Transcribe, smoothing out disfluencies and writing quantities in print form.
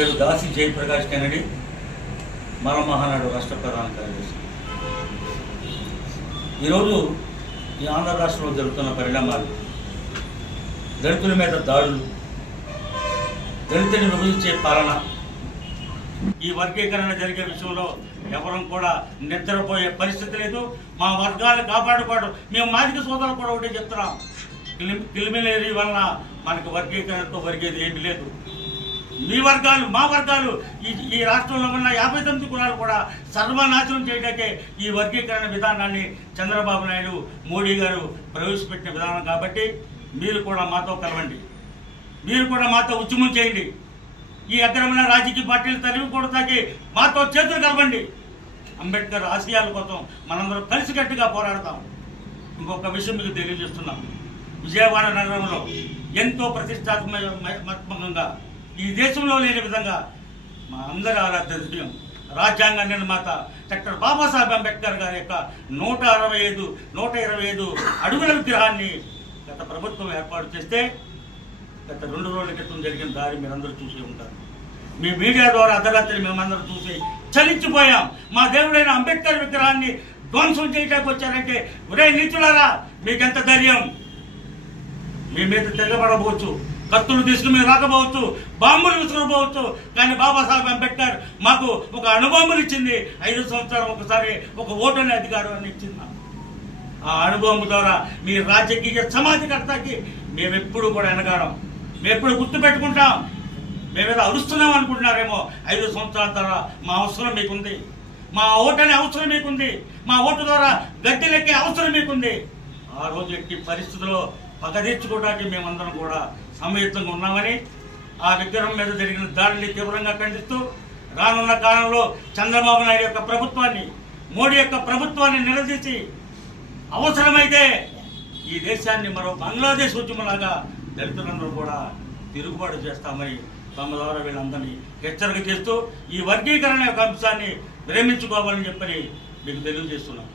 పేరు దాసి జయప్రకాష్ కెనడి, మన మహానాడు రాష్ట్ర ప్రధాన కార్యదర్శి. ఈరోజు ఈ ఆంధ్ర రాష్ట్రంలో జరుగుతున్న పరిణామాలు, దళితుల మీద దాడులు, దళితుని విభజించే పాలన, ఈ వర్గీకరణ జరిగే విషయంలో ఎవరూ కూడా నిద్రపోయే పరిస్థితి లేదు. మా వర్గాలను కాపాడుకోవడం, మేము మాదిక సోదరులు కూడా ఒకటే చెప్తున్నాం, క్రిమినరీ వలన మనకు వర్గీకరణతో ఒరిగేది ఏమీ లేదు. మీ వర్గాలు, మా వర్గాలు, ఈ రాష్ట్రంలో ఉన్న 59 కులాలు కూడా సర్వనాశనం చేయడానికే ఈ వర్గీకరణ విధానాన్ని చంద్రబాబు నాయుడు, మోడీ గారు ప్రవేశపెట్టిన విధానం. కాబట్టి మీరు కూడా మాతో కలవండి, మీరు కూడా మాతో ఉద్యమం చేయండి. ఈ అగ్రమైన రాజకీయ పార్టీలు తరిమి కొడతాకి మాతో చేతులు కలవండి. అంబేద్కర్ ఆశయాల కోసం మనందరం కలిసికట్టుగా పోరాడతాం. ఇంకొక విషయం మీకు తెలియజేస్తున్నాం. విజయవాడ నగరంలో ఎంతో ప్రతిష్టాత్మకంగా, ఈ దేశంలో లేని విధంగా మా అందరి ఆరాధ్య దైవం, రాజ్యాంగ నిర్మాత డాక్టర్ బాబాసాహెబ్ అంబేద్కర్ గారి యొక్క 125 అడుగుల విగ్రహాన్ని గత ప్రభుత్వం ఏర్పాటు చేస్తే, గత 2 రోజుల క్రితం జరిగిన దారి మీరందరూ చూసి ఉంటారు. మీ మీడియా ద్వారా అర్ధరాత్రి మేమందరూ చూసి చలించిపోయాం. మా దేవుడైన అంబేద్కర్ విగ్రహాన్ని ధ్వంసం చేయడానికి వచ్చారంటే, ఒరే నీచులారా, మీకెంత ధైర్యం! మీ మీద తిరగబడబోవచ్చు, కత్తులు తీసుకుని మీరు రాకపోవచ్చు, బాంబులు విసుకుపోవచ్చు, కానీ బాబాసాహెబ్ అంబేద్కర్ మాకు ఒక అణుబాంబులు ఇచ్చింది. 5 సంవత్సరాలు ఒకసారి ఒక ఓటు అనే అధికారాన్ని ఇచ్చింది. ఆ అనుభవం ద్వారా మీ రాజకీయ సమాజకర్తకి మేమెప్పుడు కూడా వెనకాడం, మేము ఎప్పుడు గుర్తుపెట్టుకుంటాం. మేమేదో అరుస్తున్నాం అనుకుంటున్నారేమో. 5 సంవత్సరాల ద్వారా మా అవసరం మీకుంది, మా ఓటు అనే అవసరం మీకుంది, మా ఓటు ద్వారా గద్దెలెక్కే అవసరం మీకుంది. ఆ రోజు ఎట్టి పరిస్థితుల్లో పగ తీర్చుకోవడానికి మేమందరం కూడా సమ్మిళితంగా ఉన్నామని, ఆ విగ్రహం మీద జరిగిన దాడిని తీవ్రంగా ఖండిస్తూ, రానున్న కాలంలో చంద్రబాబు నాయుడు యొక్క ప్రభుత్వాన్ని, మోడీ యొక్క ప్రభుత్వాన్ని నిలదీసి అవసరమైతే ఈ దేశాన్ని మరో బంగ్లాదేశ్ ఉద్యమంలాగా దళితులందరూ కూడా తిరుగుబాటు చేస్తామని తమ ద్వారా వీళ్ళందరినీ హెచ్చరిక చేస్తూ, ఈ వర్గీకరణ యొక్క అంశాన్ని విరమించుకోవాలని చెప్పని మీకు తెలియజేస్తున్నాం.